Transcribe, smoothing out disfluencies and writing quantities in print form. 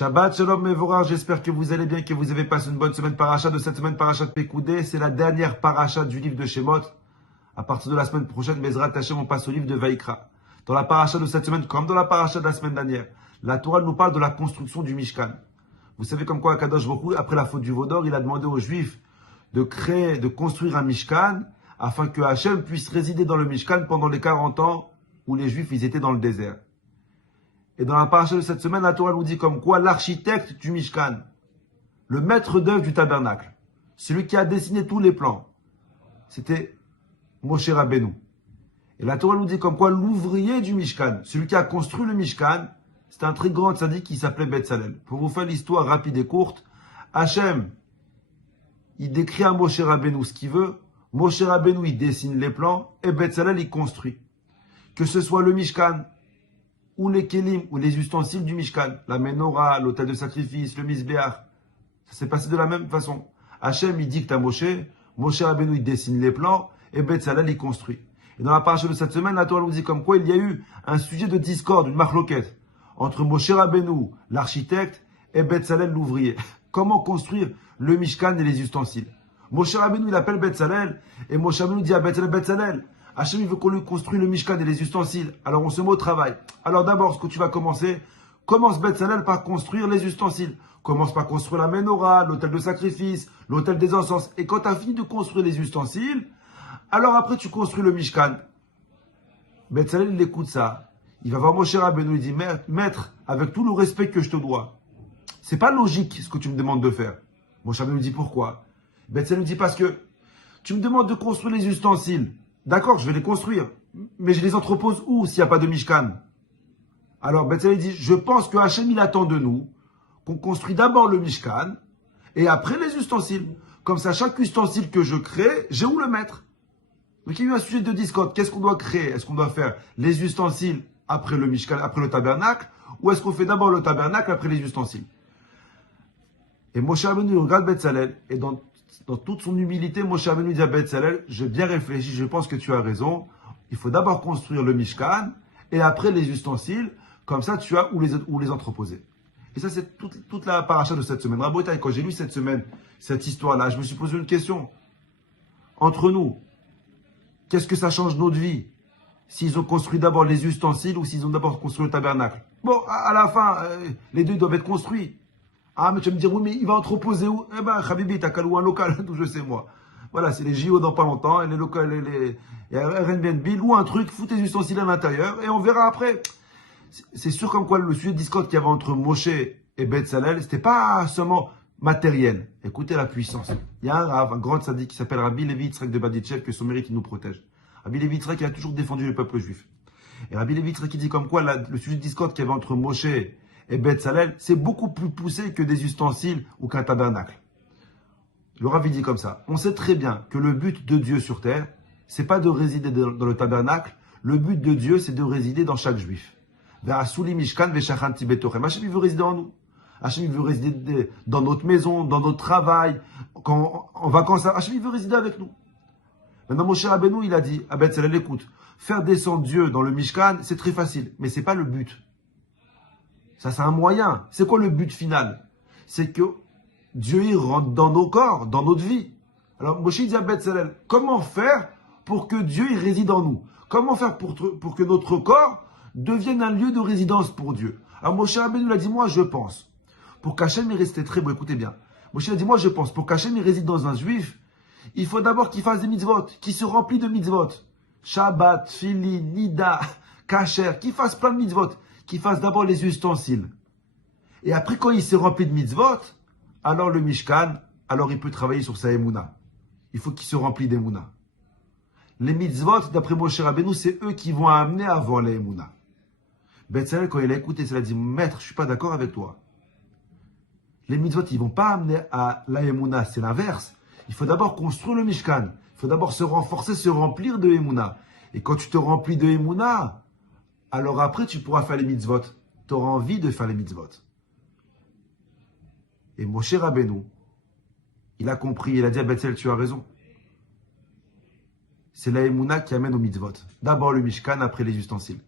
Shabbat Shalom Mevorach, j'espère que vous allez bien, que vous avez passé une bonne semaine paracha de cette semaine paracha de Pekoudé. C'est la dernière paracha du livre de Shemot. À partir de la semaine prochaine, Bezrat Hashem, on passe au livre de Vaïkra. Dans la paracha de cette semaine, comme dans la paracha de la semaine dernière, la Torah nous parle de la construction du Mishkan. Vous savez comme quoi Akadosh Baruch Hu, après la faute du Vaudor, il a demandé aux Juifs de construire un Mishkan afin que Hachem puisse résider dans le Mishkan pendant les 40 ans où les Juifs ils étaient dans le désert. Et dans la paracha de cette semaine, la Torah nous dit comme quoi l'architecte du Mishkan, le maître d'œuvre du tabernacle, celui qui a dessiné tous les plans, c'était Moshe Rabbeinu. Et la Torah nous dit comme quoi l'ouvrier du Mishkan, celui qui a construit le Mishkan, c'était un très grand tzaddik qui s'appelait Betzalel. Pour vous faire l'histoire rapide et courte, Hachem, il décrit à Moshe Rabbeinu ce qu'il veut, Moshe Rabbeinu, il dessine les plans, et Betzalel, il construit. Que ce soit le Mishkan, ou les kelim, ou les ustensiles du Mishkan, la menorah, l'autel de sacrifice, le misbéach, ça s'est passé de la même façon. Hachem, il dicte à Moshe, Moshe Rabbeinu, il dessine les plans, et Betzalel, il construit. Et dans la paracha de cette semaine, la Torah nous dit comme quoi il y a eu un sujet de discorde, une marloquette, entre Moshe Rabbeinu, l'architecte, et Betzalel, l'ouvrier. Comment construire le Mishkan et les ustensiles? Moshe Rabbeinu, il appelle Betzalel, et Moshe Rabbeinu dit à Betzalel, Hachem, il veut qu'on lui construise le Mishkan et les ustensiles. Alors on se met au travail. Alors d'abord, ce que tu vas commencer, commence Betzalel par construire les ustensiles. Commence par construire la menorah, l'autel de sacrifice, l'autel des encens. Et quand tu as fini de construire les ustensiles, alors après tu construis le Mishkan. Betzalel, il écoute ça. Il va voir Moshe Rabbeinu, il dit, maître, avec tout le respect que je te dois, c'est pas logique ce que tu me demandes de faire. Moshe Rabbeinu dit pourquoi? Betzalel dit parce que tu me demandes de construire les ustensiles. D'accord, je vais les construire. Mais je les entrepose où s'il n'y a pas de Mishkan? Alors Betzalel dit, je pense que Hachem il attend de nous qu'on construit d'abord le Mishkan et après les ustensiles. Comme ça, chaque ustensile que je crée, j'ai où le mettre. Donc il y a eu un sujet de discorde. Qu'est-ce qu'on doit créer? Est-ce qu'on doit faire les ustensiles après le Mishkan, après le tabernacle? Ou est-ce qu'on fait d'abord le tabernacle après les ustensiles? Et Moshe Rabbeinu regarde Betzalel et dans toute son humilité, Moshe Rabbeinu dit à Betzalel, j'ai bien réfléchi, je pense que tu as raison. Il faut d'abord construire le Mishkan et après les ustensiles. Comme ça, tu as où les entreposer. Et ça, c'est toute la paracha de cette semaine. Rabotai, quand j'ai lu cette semaine, cette histoire-là, je me suis posé une question. Entre nous, qu'est-ce que ça change notre vie? S'ils ont construit d'abord les ustensiles ou s'ils ont d'abord construit le tabernacle? Bon, à la fin, les deux doivent être construits. Ah, mais tu vas me dire, oui, mais il va entreposer où? Eh ben, Habibi, t'as qu'à louer un local, d'où je sais moi. Voilà, c'est les JO dans pas longtemps, et les locaux, les Airbnb, loue un truc, fous tes ustensiles à l'intérieur, et on verra après. C'est sûr comme quoi le sujet de discorde qu'il y avait entre Moshe et Betzalel, c'était pas seulement matériel. Écoutez la puissance. Il y a un Rav, un grand tzaddik qui s'appelle Rabbi Levi Yitzhak de Baditchev, que son mérite il nous protège. Rabbi Levi Yitzhak, il a toujours défendu le peuple juif. Et Rabbi Levi Yitzhak, il dit comme quoi le sujet de discorde qu'il y avait entre Moshe et Betzalel, c'est beaucoup plus poussé que des ustensiles ou qu'un tabernacle. Le Rav il dit comme ça. On sait très bien que le but de Dieu sur terre, c'est pas de résider dans le tabernacle. Le but de Dieu, c'est de résider dans chaque juif. Hachem, il veut résider en nous. Hachem, il veut résider dans notre maison, dans notre travail, en vacances. Hachem, il veut résider avec nous. Maintenant, Moshe Rabbeinu, il a dit à Betzalel, écoute, faire descendre Dieu dans le Mishkan, c'est très facile, mais c'est pas le but. Ça, c'est un moyen. C'est quoi le but final? C'est que Dieu, il rentre dans nos corps, dans notre vie. Alors, Moshe dit à Betzalel, comment faire pour que Dieu, il réside en nous? Comment faire pour que notre corps devienne un lieu de résidence pour Dieu? Alors, Moshe Rabbeinu lui a dit, moi, je pense, pour qu'Hachem, il reste très beau, écoutez bien. Moshe a dit, moi, je pense, pour qu'Hachem, il réside dans un juif, il faut d'abord qu'il fasse des mitzvot, qu'il se remplit de mitzvot. Shabbat, Tfilin, Nida, Kacher, qu'il fasse plein de mitzvot. Qu'il fasse d'abord les ustensiles. Et après, quand il s'est rempli de mitzvot, alors le Mishkan, alors il peut travailler sur sa émouna. Il faut qu'il se remplisse d'émouna. Les mitzvot, d'après Moshe Rabbeinu, c'est eux qui vont amener avant la émouna. Betzalel, quand il a écouté, il a dit, maître, je ne suis pas d'accord avec toi. Les mitzvot, ils ne vont pas amener à la émouna, c'est l'inverse. Il faut d'abord construire le Mishkan. Il faut d'abord se renforcer, se remplir de émouna. Et quand tu te remplis de émouna, alors après, tu pourras faire les mitzvot. Tu auras envie de faire les mitzvot. Et Moshe Rabbeinu, il a compris, il a dit à Betzalel, tu as raison. C'est la émouna qui amène aux mitzvot. D'abord le Mishkan, après les ustensiles.